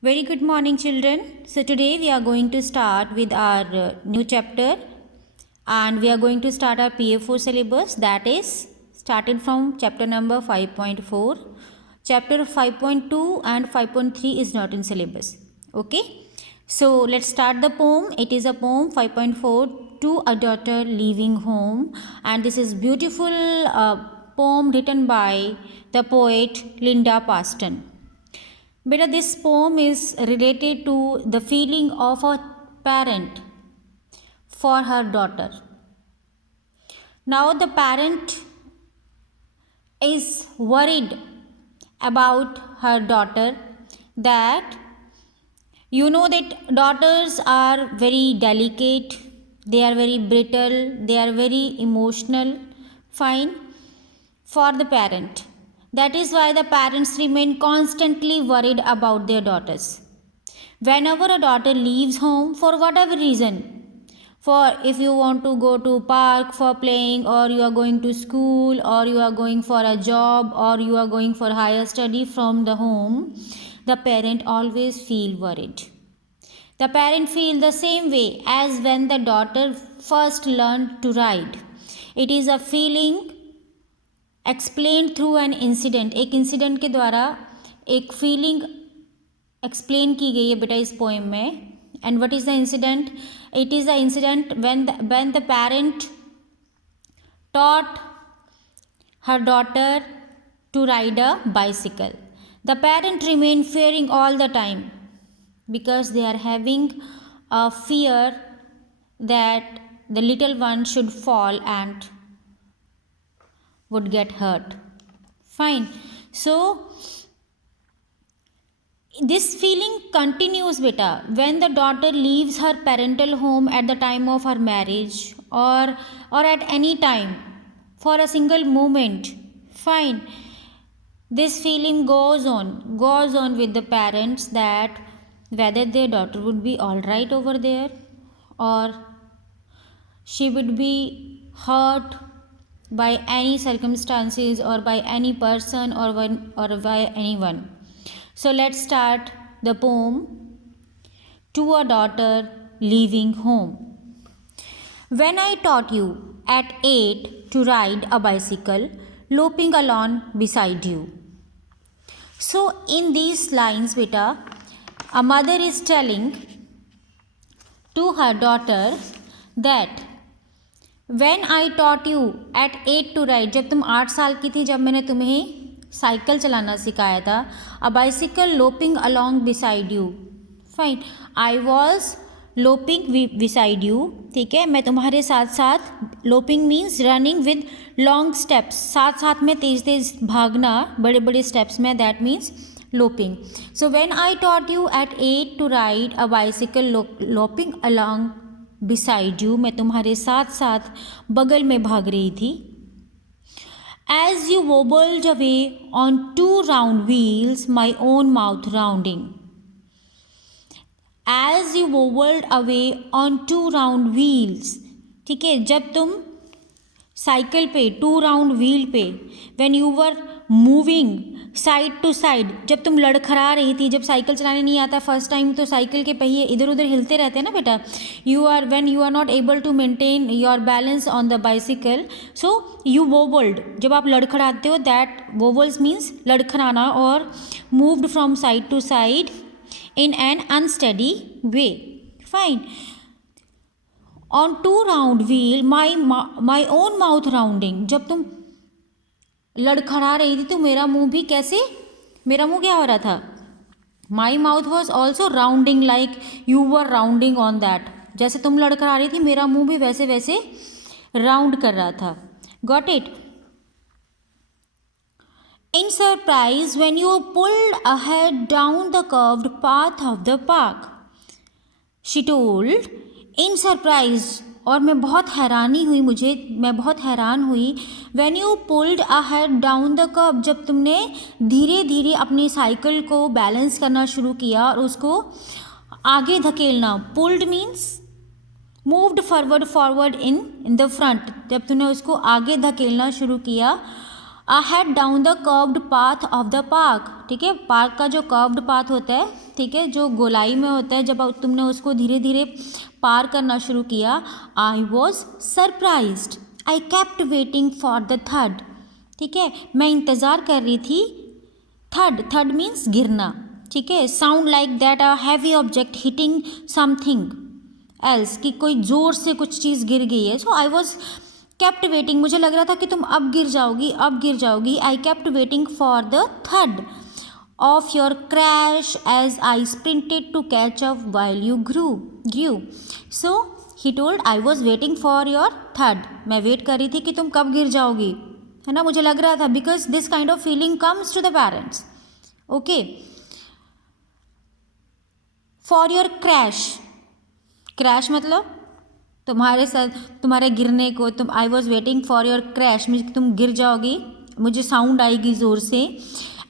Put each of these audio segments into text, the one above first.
Very good morning, children. So, today we are going to start with our new chapter, and we are going to start our PA4 syllabus, that is started from chapter number 5.4. Chapter 5.2 and 5.3 is not in syllabus. Okay, so let's start the poem. It is a poem 5.4, To a Daughter Leaving Home, and this is beautiful poem written by the poet Linda Paston. Beta, this poem is related to the feeling of a parent for her daughter. Now, the parent is worried about her daughter, that that daughters are very delicate, they are very brittle, they are very emotional, fine, for the parent. That is why the parents remain constantly worried about their daughters. Whenever a daughter leaves home for whatever reason, for if you want to go to park for playing, or you are going to school, or you are going for a job, or you are going for higher study from the home, the parent always feel worried. The parent feel the same way as when the daughter first learned to ride. It is a feeling explain through an incident. एक incident के द्वारा एक feeling explain की गई है बेटा इस poem में. And what is the incident? It is the incident when the parent taught her daughter to ride a bicycle. The parent remain fearing all the time because they are having a fear that the little one should fall and would get hurt. Fine. So this feeling continues beta when the daughter leaves her parental home at the time of her marriage, or at any time for a single moment. Fine. This feeling goes on with the parents, that whether their daughter would be all right over there, or she would be hurt by any circumstances, or by any person, or by anyone. So let's start the poem, To a Daughter Leaving Home. When I taught you at 8 to ride a bicycle, loping along beside you. So in these lines beta, a mother is telling to her daughter that When I taught you at 8 to ride, जब तुम 8 साल की थी, जब मैंने तुम्हें cycle चलाना सिखाया था, a bicycle loping along beside you. Fine. I was loping beside you. ठीक है, मैं तुम्हारे साथ साथ, loping means running with long steps, साथ साथ में तेज तेज भागना बड़े बड़े steps में, that means loping. So when I taught you at 8 to ride a bicycle loping along beside you, मैं तुम्हारे साथ साथ बगल में भाग रही थी. As you wobbled away on 2 round wheels, my own mouth rounding. As you wobbled away on 2 round wheels. ठीक है, जब तुम साइकिल पे 2 राउंड व्हील पे, when you were moving side to side, जब तुम लड़खड़ा रही थी, जब साइकिल चलाने नहीं आता फर्स्ट टाइम, तो साइकिल के पहिए इधर उधर हिलते रहते हैं ना बेटा. When you are not able to maintain your balance on the bicycle, so you wobbled, जब आप लड़खड़ाते हो, दैट वोबल्स मीन्स लड़खड़ाना, और moved from side to side in an unsteady way. Fine. On 2 round wheel, my own mouth rounding, जब तुम लड़खड़ा रही थी तो मेरा मुंह भी कैसे, मेरा मुंह क्या हो रहा था? My mouth was also rounding like you were rounding on that. जैसे तुम लड़खड़ा रही थी, मेरा मुंह भी वैसे वैसे राउंड कर रहा था. Got it? In surprise when you pulled ahead down the curved path of the park, she told. In surprise, और मैं बहुत हैरानी हुई, मैं बहुत हैरान हुई. When you pulled ahead down the curve, जब तुमने धीरे धीरे अपनी साइकिल को बैलेंस करना शुरू किया और उसको आगे धकेलना. Pulled means moved forward in the front. जब तुमने उसको आगे धकेलना शुरू किया, ahead down the curved path of the park, ठीक है, पार्क का जो कर्व्ड पाथ होता है, ठीक है, जो गोलाई में होता है, जब तुमने उसको धीरे धीरे पार करना शुरू किया, I was surprised, I kept waiting for the third, ठीक है, मैं इंतज़ार कर रही थी, थर्ड मीन्स गिरना, ठीक है, sound like that a heavy object hitting something else, कि कोई ज़ोर से कुछ चीज़ गिर गई है. So I was kept waiting, मुझे लग रहा था कि तुम अब गिर जाओगी. I kept waiting for the third of your crash as I sprinted to catch up while you grew. So he told I was waiting for your third, मैं वेट कर रही थी कि तुम कब गिर जाओगी, है ना, मुझे लग रहा था, because this kind of feeling comes to the parents. Okay, for your crash मतलब तुम्हारे साथ, तुम्हारे गिरने को, तुम, I was waiting for your crash means तुम गिर जाओगी, मुझे साउंड आएगी ज़ोर से.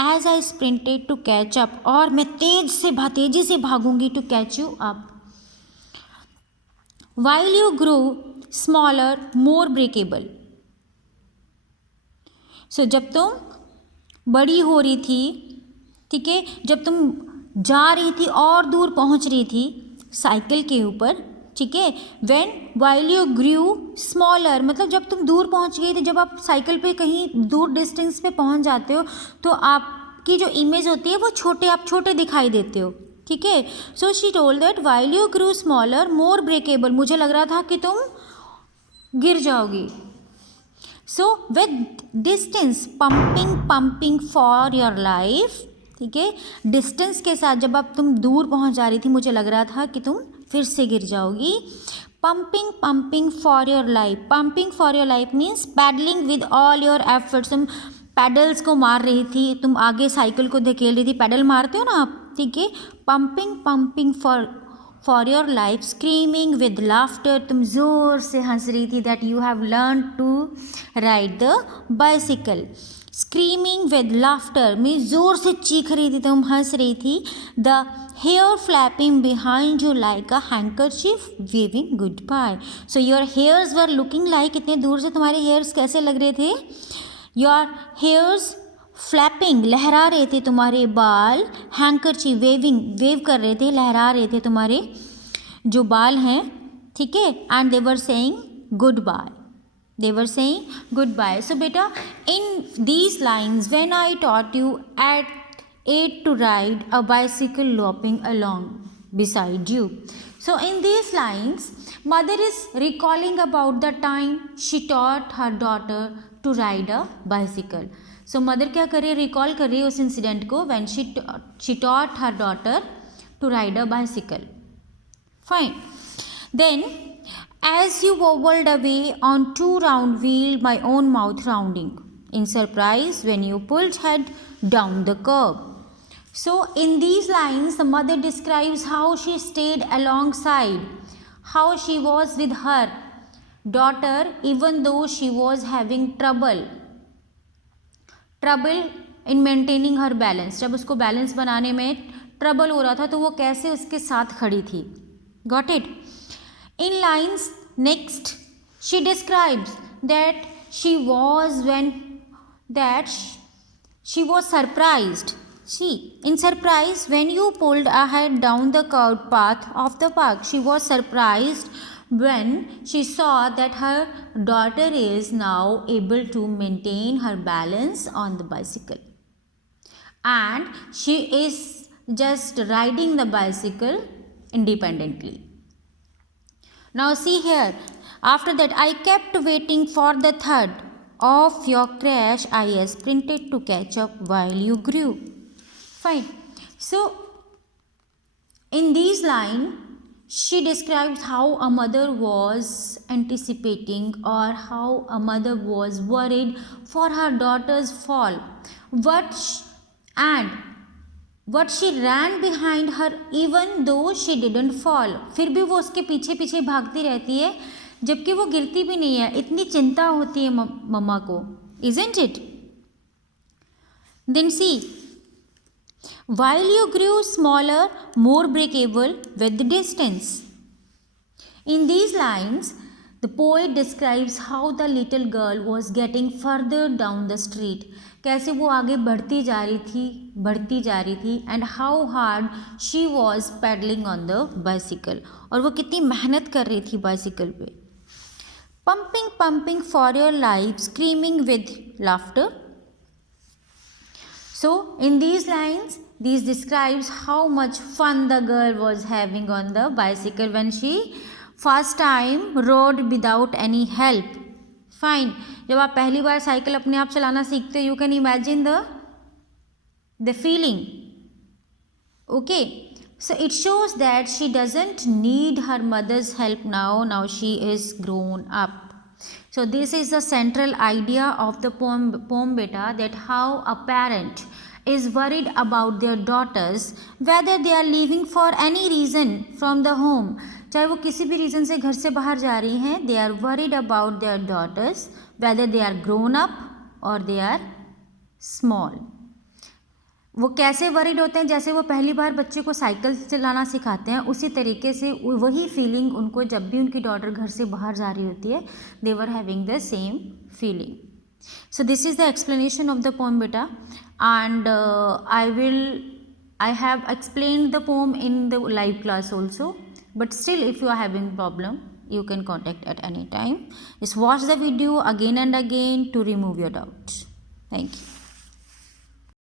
As I sprinted to catch up, और मैं तेजी से भागूंगी to catch you up. While you grow smaller more breakable. So जब तुम बड़ी हो रही थी, ठीक है, जब तुम जा रही थी और दूर पहुंच रही थी साइकिल के ऊपर, ठीक है, when while you Guru smaller मतलब जब तुम दूर पहुंच गई थी, जब आप साइकिल पे कहीं दूर डिस्टेंस पे पहुंच जाते हो तो आपकी जो इमेज होती है वो आप छोटे दिखाई देते हो, ठीक है. So she told that while you Guru smaller more breakable, मुझे लग रहा था कि तुम गिर जाओगी. So with distance pumping for your life, ठीक है, डिस्टेंस के साथ जब अब तुम दूर पहुंच जा रही थी, मुझे लग रहा था कि तुम फिर से गिर जाओगी. Pumping for your life means paddling with all your efforts, तुम पैडल्स को मार रही थी, तुम आगे साइकिल को धकेल रही थी, पैडल मारते हो ना आप, ठीक है. Pumping for your life, screaming with laughter, तुम ज़ोर से हंस रही थी, that you have learn to ride the bicycle. Screaming with laughter means ज़ोर से चीख रही थी, तुम हंस रही थी. The hair flapping behind you like a handkerchief waving goodbye. So your hairs were looking like, इतने दूर से तुम्हारे हेयर्स कैसे लग रहे थे, योर हेयर्स फ्लैपिंग, लहरा रहे थे तुम्हारे बाल, हैंकरचीफ वेव कर रहे थे, लहरा रहे थे तुम्हारे जो बाल हैं, ठीक है. And they were saying goodbye. So beta, in these lines, when I taught you at 8 to ride a bicycle loping along beside you. So in these lines, mother is recalling about the time she taught her daughter to ride a bicycle. So mother क्या कर रही है, recall कर रही है उस incident को, when she taught her daughter to ride a bicycle. Fine. Then as you wobbled away on 2 round wheel, my own mouth rounding in surprise when you pulled head down the curve. So in these lines, the mother describes how she stayed alongside, how she was with her daughter even though she was having trouble in maintaining her balance. जब उसको balance बनाने में trouble हो रहा था तो वो कैसे उसके साथ खड़ी थी. Got it? In lines next, she describes that she was surprised. In surprise, when you pulled ahead down the curved path of the park, she was surprised when she saw that her daughter is now able to maintain her balance on the bicycle. And she is just riding the bicycle independently. Now see here, after that I kept waiting for the third of your crash, I sprinted to catch up while you grew. Fine. So in these lines, she describes how a mother was anticipating or how a mother was worried for her daughter's fall. What she ran behind her even though she didn't fall. फिर भी वो उसके पीछे पीछे भागती रहती है जबकि वो गिरती भी नहीं है. इतनी चिंता होती है मम्मा को. Isn't it? Then see, while you grew smaller, more breakable with the distance. In these lines, the poet describes how the little girl was getting further down the street. कैसे वो आगे बढ़ती जा रही थी and how hard she was pedalling on the bicycle, और वो कितनी मेहनत कर रही थी बाइसिकल पे. pumping for your life, screaming with laughter. So in these lines, these describes how much fun the girl was having on the bicycle when she first time rode without any help. Fine. जब आप पहली बार cycle अपने आप चलाना सीखते हो, you can imagine the feeling. Okay. So it shows that she doesn't need her mother's help now. Now she is grown up. So this is the central idea of the poem beta, that how a parent is worried about their daughters whether they are leaving for any reason from the home. चाहे वो किसी भी reason से घर से बाहर जा रही हैं, they are worried about their daughters whether they are grown up or they are small. वो कैसे वरीड होते हैं, जैसे वो पहली बार बच्चे को साइकिल चलाना सिखाते हैं, उसी तरीके से वही फीलिंग उनको जब भी उनकी डॉटर घर से बाहर जा रही होती है, they were having the same feeling. So this is the explanation of the poem बेटा, and I have explained the poem in the live class also, but still if you are having problem you can contact at any time. Just watch the video again and again to remove your doubts. Thank you.